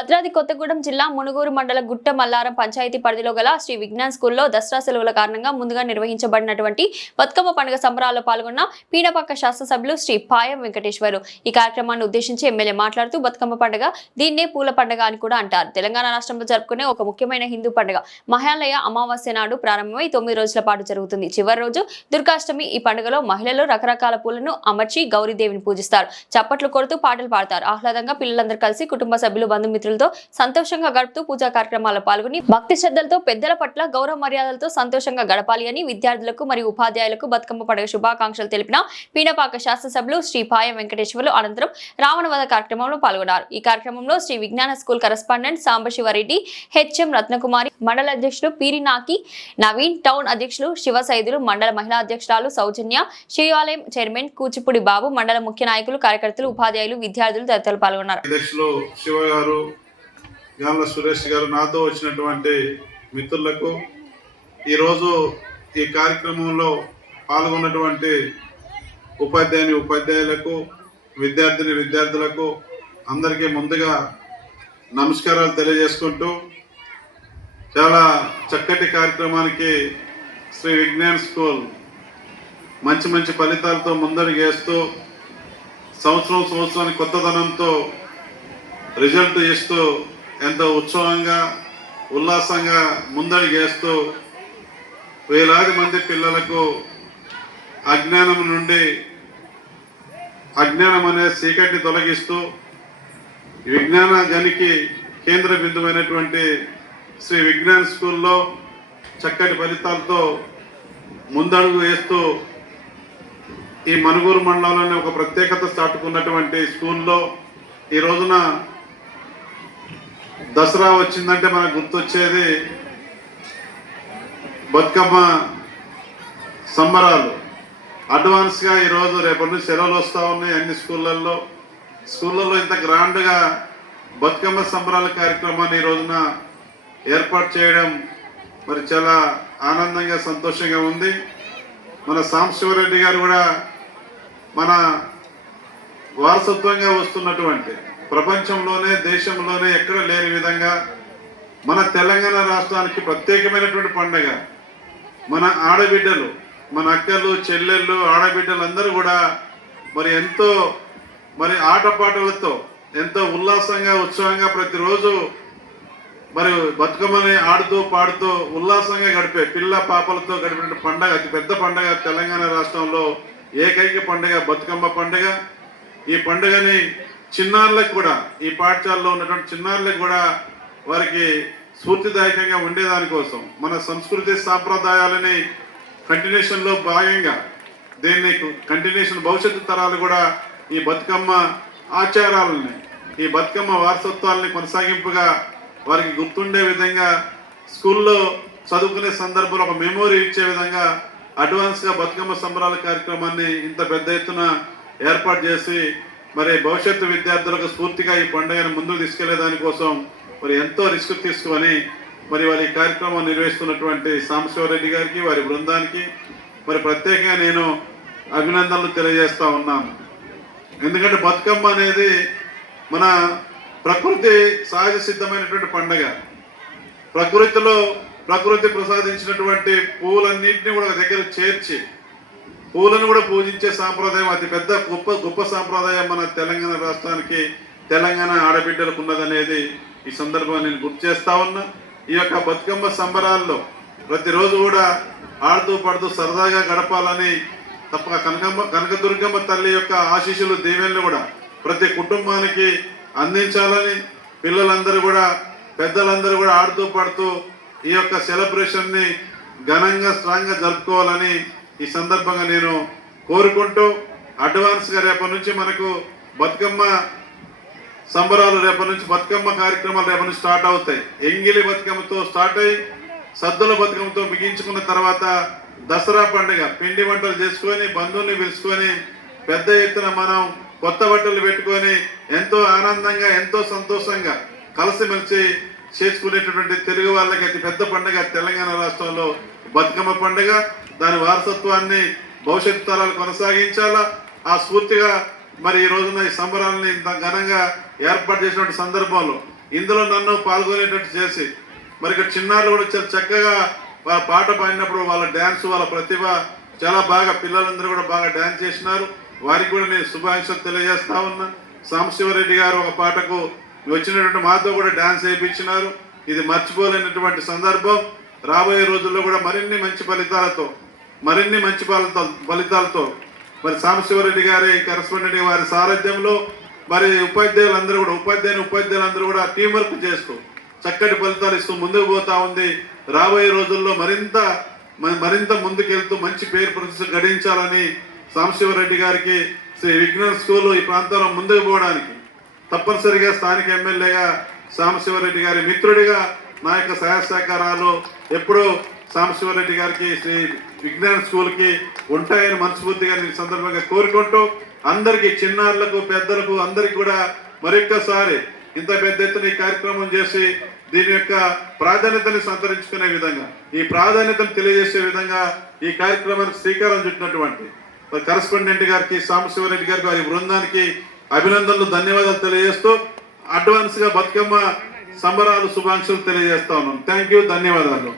భద్రాద్రి కొత్తగూడెం జిల్లా మునుగోడు మండల గుట్ట మల్లారం పంచాయతీ పరిధిలో గల శ్రీ విజ్ఞాన్ స్కూల్లో దసరా సెలవుల కారణంగా ముందుగా నిర్వహించబడినటువంటి బతుకమ్మ పండుగ సంబరాల్లో పాల్గొన్న పీనపక్క శాసనసభ్యులు శ్రీ పాయం వెంకటేశ్వరు ఈ కార్యక్రమాన్ని ఉద్దేశించి ఎమ్మెల్యే మాట్లాడుతూ బతుకమ్మ పండుగ దీన్నే పూల పండుగ అని కూడా అంటారు. తెలంగాణ రాష్ట్రంలో జరుపుకునే ఒక ముఖ్యమైన హిందూ పండుగ మహాలయ అమావాస్య నాడు ప్రారంభమై 9 రోజుల పాటు జరుగుతుంది. చివరి రోజు దుర్గాష్టమి. ఈ పండుగలో మహిళలు రకరకాల పూలను అమర్చి గౌరీదేవిని పూజిస్తారు. చప్పట్లు కొడుతూ పాటలు పాడతారు. ఆహ్లాదంగా పిల్లలందరూ కలిసి కుటుంబ సభ్యులు బంధుమిత్రులతో సంతోషంగా గడుపుతూ పూజా కార్యక్రమాల్లో పాల్గొని భక్తి శ్రద్ధలతో పెద్దల పట్ల గౌరవ మర్యాదలతో సంతోషంగా గడపాలి అని విద్యార్థులకు మరియు ఉపాధ్యాయులకు బతుకమ్మ పండుగ శుభాకాంక్షలు తెలిపిన పీనపాక శాసనసభ్యులు శ్రీ పాయం వెంకటేశ్వర్లు అనంతరం రావణవధ కార్యక్రమంలో పాల్గొన్నారు. ఈ కార్యక్రమంలో శ్రీ విజ్ఞాన school correspondent Sambasiva Reddy, HM Ratnakumari, మండల అధ్యక్షులు పీరినాకి నవీన్, టౌన్ అధ్యక్షులు శివసైదులు, మండల మహిళా అధ్యక్షురాలు సౌజన్య, శివాలయం చైర్మన్ కూచిపూడి బాబు, మండల ముఖ్య నాయకులు, కార్యకర్తలు, ఉపాధ్యాయులు, విద్యార్థులు తదితరులు పాల్గొన్నారు. శివ గారు, గాండ్ల సురేష్ గారు, నాతో వచ్చినటువంటి మిత్రులకు, ఈరోజు ఈ కార్యక్రమంలో పాల్గొన్నటువంటి ఉపాధ్యాయులకు, విద్యార్థులకు అందరికీ ముందుగా నమస్కారాలు తెలియజేసుకుంటూ, చాలా చక్కటి కార్యక్రమానికి శ్రీ విజ్ఞాన్ స్కూల్ మంచి ఫలితాలతో ముందడుగేస్తూ సంవత్సరానికి కొత్తదనంతో రిజల్ట్ ఇస్తూ ఎంతో ఉత్సవంగా ఉల్లాసంగా ముందడుగేస్తూ వేలాది మంది పిల్లలకు అజ్ఞానం అనే చీకటిని తొలగిస్తూ విజ్ఞాన గనికి కేంద్ర బిందువైనటువంటి శ్రీ విజ్ఞాన్ స్కూల్లో చక్కటి ఫలితాలతో ముందడుగు వేస్తూ ఈ మనుగూరు మండలంలోనే ఒక ప్రత్యేకత చాటుకున్నటువంటి స్కూల్లో ఈ రోజున దసరా వచ్చిందంటే మనకు గుర్తొచ్చేది బతుకమ్మ సంబరాలు. అడ్వాన్స్గా ఈరోజు రేపటి నుంచి సెలవులు వస్తూ ఉన్నాయి అన్ని స్కూళ్ళల్లో ఇంత గ్రాండ్గా బతుకమ్మ సంబరాల కార్యక్రమాన్ని ఈ రోజున ఏర్పాటు చేయడం మరి చాలా ఆనందంగా సంతోషంగా ఉంది. మన సాంబశివరెడ్డి గారు కూడా మన వారసత్వంగా వస్తున్నటువంటి ప్రపంచంలోనే దేశంలోనే ఎక్కడ లేని విధంగా మన తెలంగాణ రాష్ట్రానికి ప్రత్యేకమైనటువంటి పండుగ. మన ఆడబిడ్డలు, మన అక్కలు, చెల్లెళ్ళు, ఆడబిడ్డలు అందరూ కూడా మరి ఎంతో ఆటపాటలతో ఎంతో ఉల్లాసంగా ఉత్సవంగా ప్రతిరోజు మరి బతుకమ్మని ఆడుతూ పాడుతూ ఉల్లాసంగా గడిపే పిల్ల పాపలతో గడిపిన పండుగ, అతి పెద్ద పండుగ తెలంగాణ రాష్ట్రంలో ఏకైక పండుగ బతుకమ్మ పండుగ. ఈ పండుగని చిన్నారులకు కూడా, ఈ పాఠశాలలో ఉన్నటువంటి చిన్నారులకు కూడా వారికి స్ఫూర్తిదాయకంగా ఉండేదానికోసం మన సంస్కృతి సాంప్రదాయాలని కంటిన్యూషన్లో భాగంగా దీన్ని కంటిన్యూషన్ భవిష్యత్తు తరాలు కూడా ఈ బతుకమ్మ ఆచారాలని, ఈ బతుకమ్మ వారసత్వాలని కొనసాగింపుగా వారికి గుర్తుండే విధంగా స్కూల్లో చదువుకునే సందర్భంలో ఒక మెమోరీ ఇచ్చే విధంగా అడ్వాన్స్గా బతుకమ్మ సంబరాల కార్యక్రమాన్ని ఇంత పెద్ద ఎత్తున ఏర్పాటు చేసి మరి భవిష్యత్తు విద్యార్థులకు స్ఫూర్తిగా ఈ పండుగను ముందుకు తీసుకెళ్లే దానికోసం మరి ఎంతో రిస్క్ తీసుకొని మరి వారి కార్యక్రమం నిర్వహిస్తున్నటువంటి సాంబశివరెడ్డి గారికి, వారి బృందానికి మరి ప్రత్యేకంగా నేను అభినందనలు తెలియజేస్తా ఉన్నాను. ఎందుకంటే బతుకమ్మ అనేది మన ప్రకృతి సహజ సిద్ధమైనటువంటి పండుగ. ప్రకృతి ప్రసాదించినటువంటి పువ్వులన్నింటినీ కూడా దగ్గర చేర్చి పూలను కూడా పూజించే సాంప్రదాయం అతి పెద్ద గొప్ప సాంప్రదాయం మన తెలంగాణ రాష్ట్రానికి, తెలంగాణ ఆడబిడ్డలకు ఉన్నదనేది ఈ సందర్భంగా నేను గుర్తు చేస్తా ఉన్నా. ఈ యొక్క బతుకమ్మ సంబరాల్లో ప్రతిరోజు కూడా ఆడుతూ పడుతూ సరదాగా గడపాలని, తప్పక కనకదుర్గమ్మ తల్లి యొక్క ఆశీస్సులు, దీవెనలు కూడా ప్రతి కుటుంబానికి అందించాలని, పిల్లలందరూ కూడా పెద్దలందరూ కూడా ఆడుతూ పడుతూ ఈ యొక్క సెలబ్రేషన్ని ఘనంగా స్ట్రాంగ్గా జరుపుకోవాలని ఈ సందర్భంగా నేను కోరుకుంటూ, అడ్వాన్స్గా రేపటి నుంచి మనకు బతుకమ్మ సంబరాలు, రేపటి నుంచి బతుకమ్మ కార్యక్రమాలు రేపటి నుంచి స్టార్ట్ అవుతాయి. ఎంగిలి బతుకమ్మతో స్టార్ట్ అయ్యి సద్దుల బతుకమ్మతో ముగించుకున్న తర్వాత దసరా పండుగ పిండి వంటలు చేసుకొని బంధువుల్ని పిలుచుకొని పెద్ద ఎత్తున మనం కొత్త బట్టలు పెట్టుకొని ఎంతో ఆనందంగా ఎంతో సంతోషంగా కలిసిమెలిసి చేసుకునేటటువంటి తెలుగు వాళ్ళకి అతి పెద్ద పండుగ తెలంగాణ రాష్ట్రంలో బతుకమ్మ పండుగ. దాని వారసత్వాన్ని భవిష్యత్తు తరాలు కొనసాగించాలా. ఆ స్ఫూర్తిగా మరి ఈ రోజున ఈ సంబరాలని ఇంత ఘనంగా ఏర్పాటు చేసినటువంటి సందర్భంలో ఇందులో నన్ను పాల్గొనేటట్టు చేసి మరి ఇక్కడ చిన్నారులు కూడా చాలా చక్కగా పాట పాడినప్పుడు వాళ్ళ డ్యాన్స్ వాళ్ళ ప్రతిభ చాలా బాగా పిల్లలందరూ కూడా బాగా డ్యాన్స్ చేసినారు. వారికి కూడా నేను శుభాకాంక్షలు తెలియజేస్తా ఉన్నా. సాంబశివరెడ్డి గారు ఒక పాటకు వచ్చినటువంటి మాతో కూడా డ్యాన్స్ వేయించినారు. ఇది మర్చిపోలేనటువంటి సందర్భం. రాబోయే రోజుల్లో కూడా మరిన్ని మంచి ఫలితాలతో మరి సాంబశివరెడ్డి గారి కరెస్పాండెంట్ వారి సారథ్యంలో మరి ఉపాధ్యాయులందరూ కూడా టీం వర్క్ చేస్తూ చక్కటి ఫలితాలు ఇస్తూ ముందుకు పోతా ఉంది. రాబోయే రోజుల్లో మరింత ముందుకెళ్తూ మంచి పేరు ప్రతిష్ట గడించాలని సాంబశివరెడ్డి గారికి శ్రీ విజ్ఞాన్ స్కూల్ ఈ ప్రాంతంలో ముందుకు పోవడానికి తప్పనిసరిగా స్థానిక ఎమ్మెల్యేగా సాంబశివరెడ్డి గారి మిత్రుడిగా నా యొక్క సహాయ సహకారాలు ఎప్పుడూ సాంబశివరెడ్డి గారికి శ్రీ విజ్ఞాన్ స్కూల్కి ఉంటాయని మనస్ఫూర్తిగా నేను సందర్భంగా కోరుకుంటూ అందరికీ చిన్నారులకు పెద్దలకు అందరికీ కూడా మరొక్కసారి ఇంత పెద్ద ఎత్తున ఈ కార్యక్రమం చేసి దీని యొక్క ప్రాధాన్యతని సంతరించుకునే విధంగా ఈ ప్రాధాన్యతను తెలియజేసే విధంగా ఈ కార్యక్రమానికి శ్రీకారం చుట్టినటువంటి కరెస్పాండెంట్ గారికి సాంబశివరెడ్డి గారికి వారి బృందానికి అభినందనలు ధన్యవాదాలు తెలియజేస్తూ అడ్వాన్స్ గా బతుకమ్మ సంబరాలు శుభాకాంక్షలు తెలియజేస్తా ఉన్నాం. థ్యాంక్ యూ, ధన్యవాదాలు.